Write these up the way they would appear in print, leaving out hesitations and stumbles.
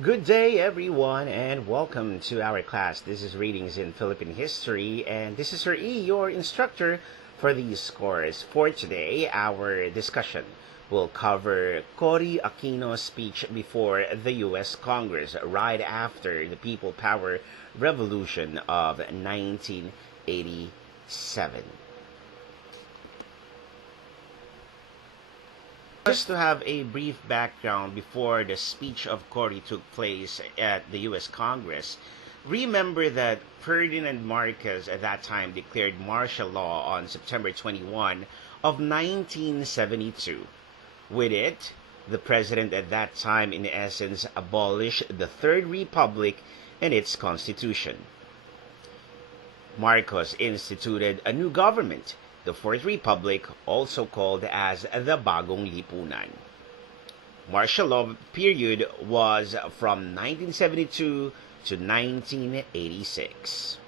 Good day, everyone, and welcome to our class. This is Readings in Philippine History, and this is Sir E, your instructor for these course. For today, our discussion will cover Cory Aquino's speech before the U.S. Congress right after the People Power Revolution of 1987. Just to have a brief background before the speech of Cory took place at the U.S. Congress, remember that Ferdinand Marcos at that time declared martial law on September 21 of 1972. With it, the president at that time in essence abolished the Third Republic and its constitution. Marcos instituted a new government, the Fourth Republic, also called as the Bagong Lipunan. Martial law period was from 1972 to 1986.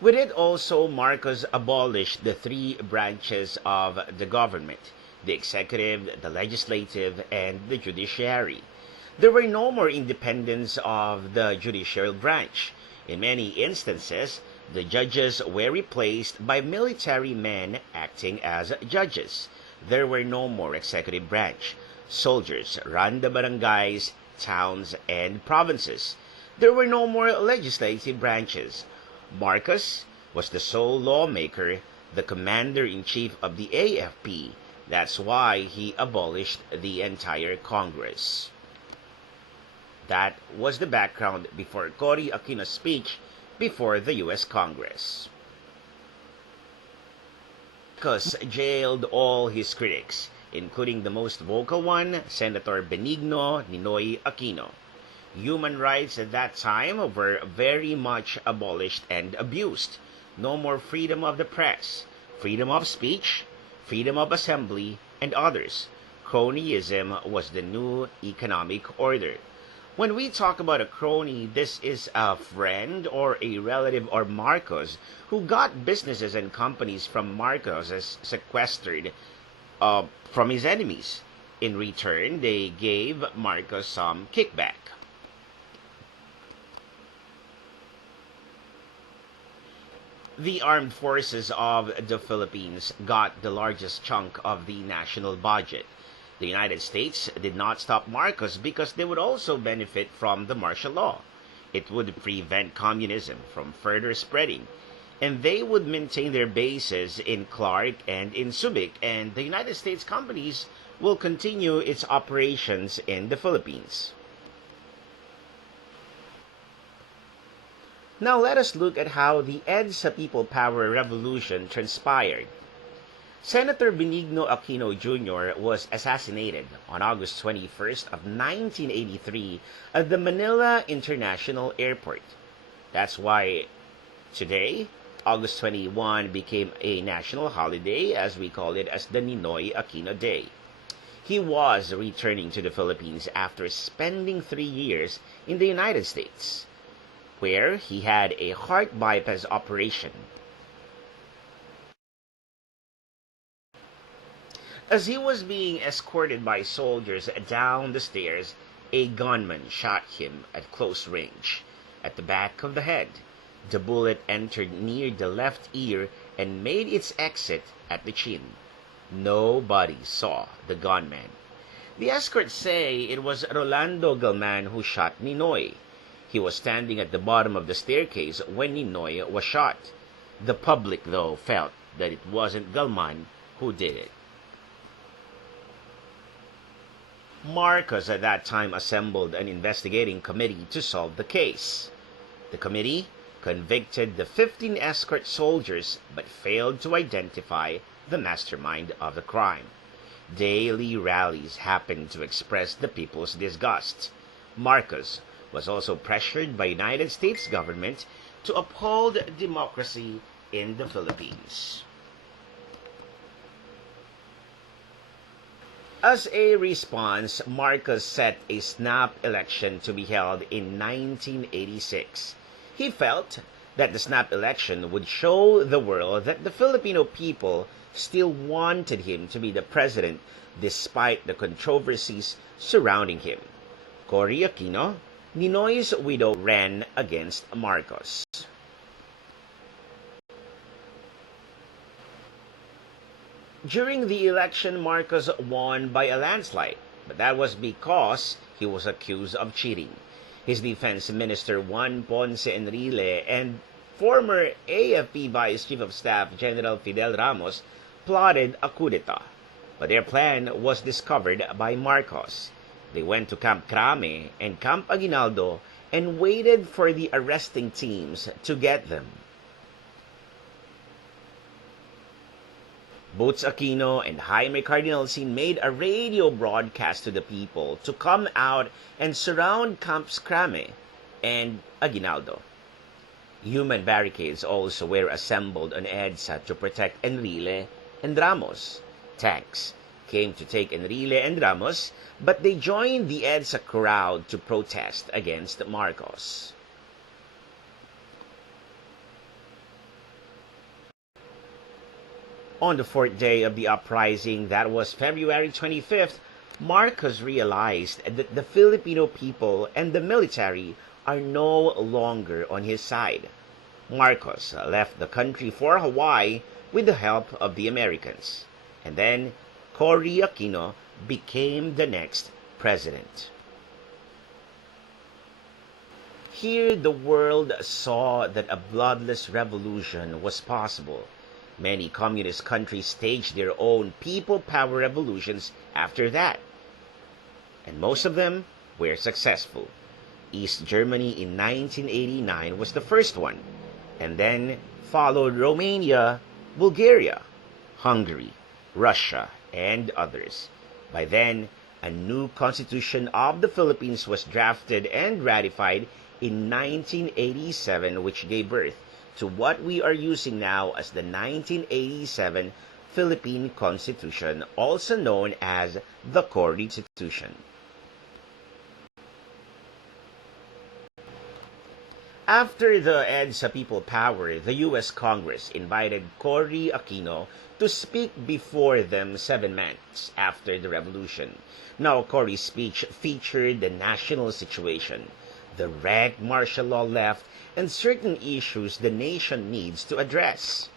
With it also, Marcos abolished the three branches of the government: the executive, the legislative, and the judiciary. There were no more independence of the judicial branch. In many instances, the judges were replaced by military men acting as judges. There were no more executive branch. Soldiers ran the barangays, towns, and provinces. There were no more legislative branches. Marcos was the sole lawmaker, the commander-in-chief of the AFP. That's why he abolished the entire Congress. That was the background before Cory Aquino's speech before the U.S. Congress. Marcos jailed all his critics, including the most vocal one, Senator Benigno Ninoy Aquino. Human rights at that time were very much abolished and abused. No more freedom of the press, freedom of speech, freedom of assembly, and others. Cronyism was the new economic order. When we talk about a crony, this is a friend or a relative or Marcos who got businesses and companies from Marcos as sequestered from his enemies. In return, they gave Marcos some kickback. The armed forces of the Philippines got the largest chunk of the national budget. The United States did not stop Marcos because they would also benefit from the martial law. It would prevent communism from further spreading, and they would maintain their bases in Clark and in Subic, and the United States companies will continue its operations in the Philippines. Now let us look at how the EDSA People Power Revolution transpired. Senator Benigno Aquino Jr. was assassinated on August 21st of 1983 at the Manila International Airport. That's why today, August 21 became a national holiday, as we call it as the Ninoy Aquino Day. He was returning to the Philippines after spending 3 years in the United States, where he had a heart bypass operation. As he was being escorted by soldiers down the stairs, a gunman shot him at close range, at the back of the head. The bullet entered near the left ear and made its exit at the chin. Nobody saw the gunman. The escorts say it was Rolando Galman who shot Ninoy. He was standing at the bottom of the staircase when Ninoy was shot. The public, though, felt that it wasn't Galman who did it. Marcos at that time assembled an investigating committee to solve the case. The committee convicted the 15 escort soldiers but failed to identify the mastermind of the crime. Daily rallies happened to express the people's disgust. Marcos was also pressured by United States government to uphold democracy in the Philippines. As a response, Marcos set a snap election to be held in 1986. He felt that the snap election would show the world that the Filipino people still wanted him to be the president despite the controversies surrounding him. Cory Aquino, Ninoy's widow, ran against Marcos. During the election, Marcos won by a landslide, but that was because he was accused of cheating. His defense minister Juan Ponce Enrile and former AFP Vice Chief of Staff General Fidel Ramos plotted a coup d'etat, but their plan was discovered by Marcos. They went to Camp Crame and Camp Aguinaldo and waited for the arresting teams to get them. Boots Aquino and Jaime Cardinalsin made a radio broadcast to the people to come out and surround Camps Crame and Aguinaldo. Human barricades also were assembled on EDSA to protect Enrile and Ramos. Tanks came to take Enrile and Ramos, but they joined the EDSA crowd to protest against Marcos. On the fourth day of the uprising, that was February 25th, Marcos realized that the Filipino people and the military are no longer on his side. Marcos left the country for Hawaii with the help of the Americans. And then Cory Aquino became the next president. Here the world saw that a bloodless revolution was possible. Many communist countries staged their own people power revolutions after that, and most of them were successful. East Germany in 1989 was the first one, and then followed Romania, Bulgaria, Hungary, Russia, and others. By then, a new constitution of the Philippines was drafted and ratified in 1987, which gave birth to what we are using now as the 1987 Philippine Constitution, also known as the Cory Constitution. After the EDSA People Power, the U.S. Congress invited Cory Aquino to speak before them 7 months after the revolution. Now, Cory's speech featured the national situation, the rank martial law left, and certain issues the nation needs to address.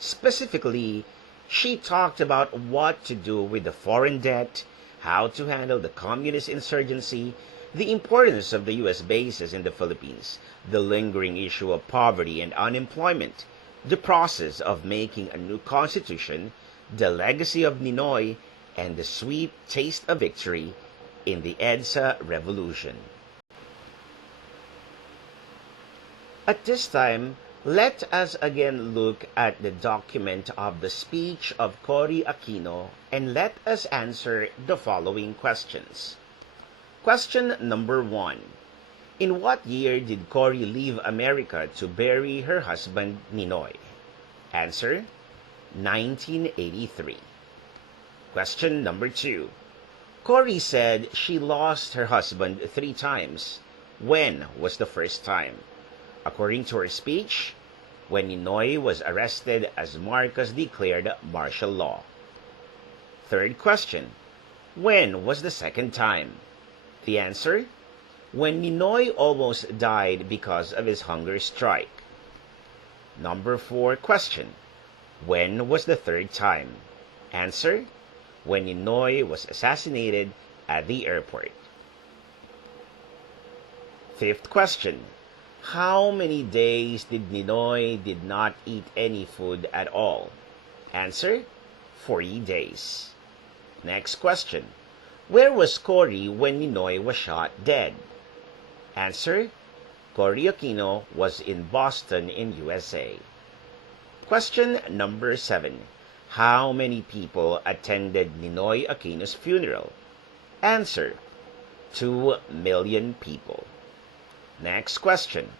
Specifically, she talked about what to do with the foreign debt, how to handle the communist insurgency, the importance of the U.S. bases in the Philippines, the lingering issue of poverty and unemployment, the process of making a new constitution, the legacy of Ninoy, and the sweet taste of victory in the EDSA revolution. At this time, let us again look at the document of the speech of Cory Aquino and let us answer the following questions. Question number 1. In what year did Cory leave America to bury her husband Ninoy? Answer: 1983. Question number 2. Cory said she lost her husband 3 times. When was the first time? According to her speech, when Ninoy was arrested as Marcos declared martial law. Third question. When was the second time? The answer: when Ninoy almost died because of his hunger strike. Number 4 question. When was the third time? Answer: when Ninoy was assassinated at the airport. Fifth question. How many days did Ninoy did not eat any food at all? Answer: 40 days. Next question. Where was Cory when Ninoy was shot dead? Answer: Cory Aquino was in Boston in USA. Question number 7. How many people attended Ninoy Aquino's funeral? Answer: 2 million people. Next question.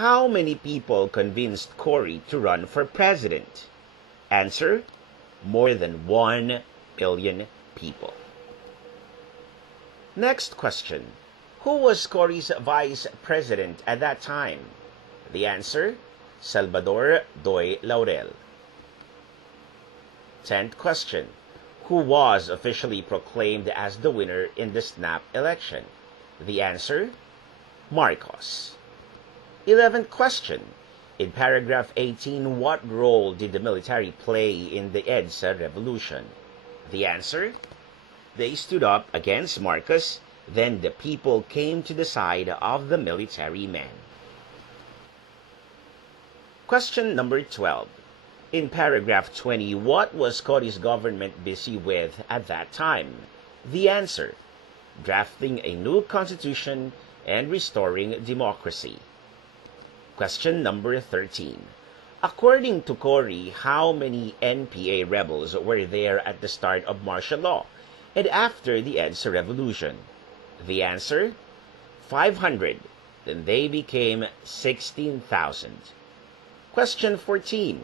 How many people convinced Cory to run for president? Answer: more than 1 billion people. Next question. Who was Cory's vice president at that time? The answer, Salvador Doy Laurel. 10th question. Who was officially proclaimed as the winner in the snap election? The answer, Marcos. 11th question. In paragraph 18, what role did the military play in the EDSA revolution? The answer, they stood up against Marcos, then the people came to the side of the military men. Question number 12. In paragraph 20, what was Cory's government busy with at that time? The answer, drafting a new constitution and restoring democracy. Question number 13. According to Cory, how many NPA rebels were there at the start of martial law and after the EDSA revolution? The answer, 500. Then they became 16,000. Question 14.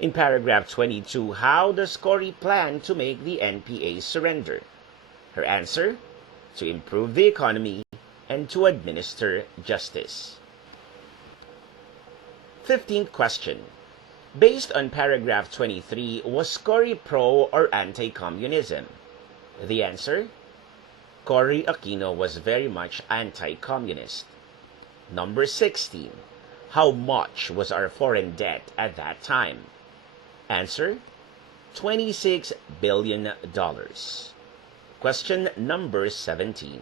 In paragraph 22, how does Cory plan to make the NPA surrender? Her answer, to improve the economy and to administer justice. 15th question. Based on paragraph 23, was Cory pro or anti-communism? The answer, Cory Aquino was very much anti-communist. Number 16. How much was our foreign debt at that time? Answer, $26 billion. Question number 17.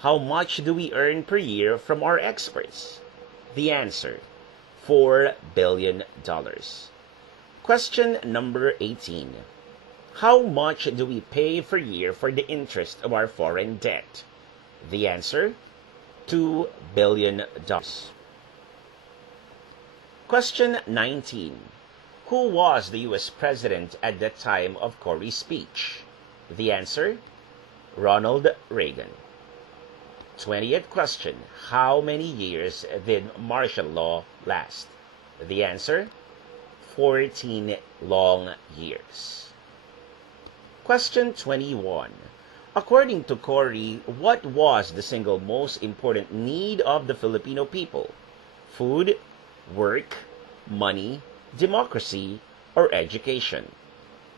How much do we earn per year from our exports? The answer, $4 billion. Question number 18. How much do we pay per year for the interest of our foreign debt? The answer, $2 billion. Question 19. Who was the U.S. president at the time of Cory's speech? The answer, Ronald Reagan. 20th question. How many years did martial law last? The answer, 14 long years. Question 21. According to Cory, what was the single most important need of the Filipino people? Food, work, money, democracy, or education?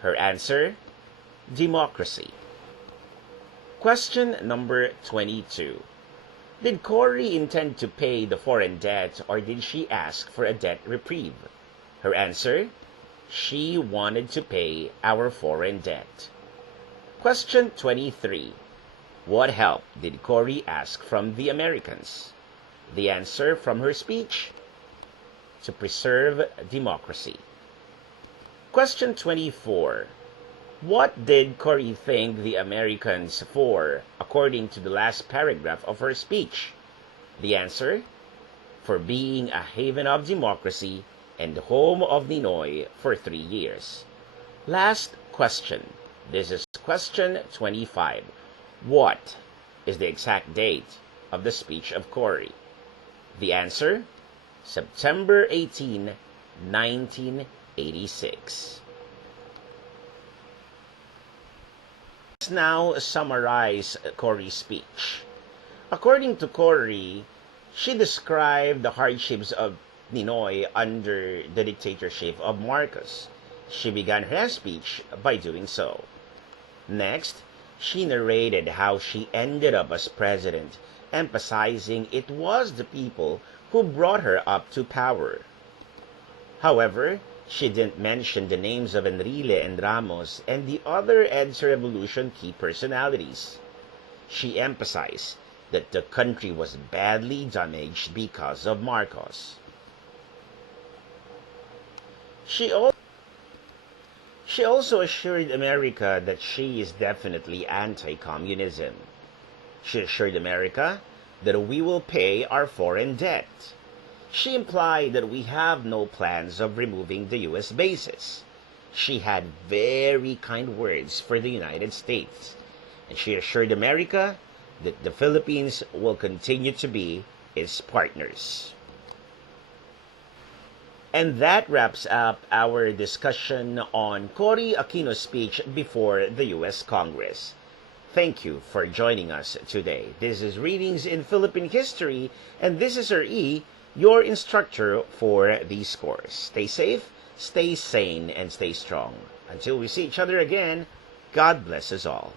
Her answer, democracy. Question number 22. Did Cory intend to pay the foreign debt or did she ask for a debt reprieve? Her answer, she wanted to pay our foreign debt. Question 23. What help did Cory ask from the Americans? The answer from her speech, to preserve democracy. Question 24. What did Cory thank the Americans for, according to the last paragraph of her speech? The answer, for being a haven of democracy and home of Ninoy for 3 years. Last question. This is question 25. What is the exact date of the speech of Cory? The answer, September 18, 1986. Let's now summarize Cory's speech. According to Cory, she described the hardships of Ninoy under the dictatorship of Marcos. She began her speech by doing so. Next, she narrated how she ended up as president, emphasizing it was the people who brought her up to power. However, she didn't mention the names of Enrile and Ramos and the other EDSA Revolution key personalities. She emphasized that the country was badly damaged because of Marcos. She also assured America that she is definitely anti-communism. She assured America that we will pay our foreign debt. She implied that we have no plans of removing the U.S. bases. She had very kind words for the United States, and she assured America that the Philippines will continue to be its partners. And that wraps up our discussion on Cory Aquino's speech before the U.S. Congress. Thank you for joining us today. This is Readings in Philippine History, and this is Sir E. your instructor for these course. Stay safe, stay sane, and stay strong. Until we see each other again, God bless us all.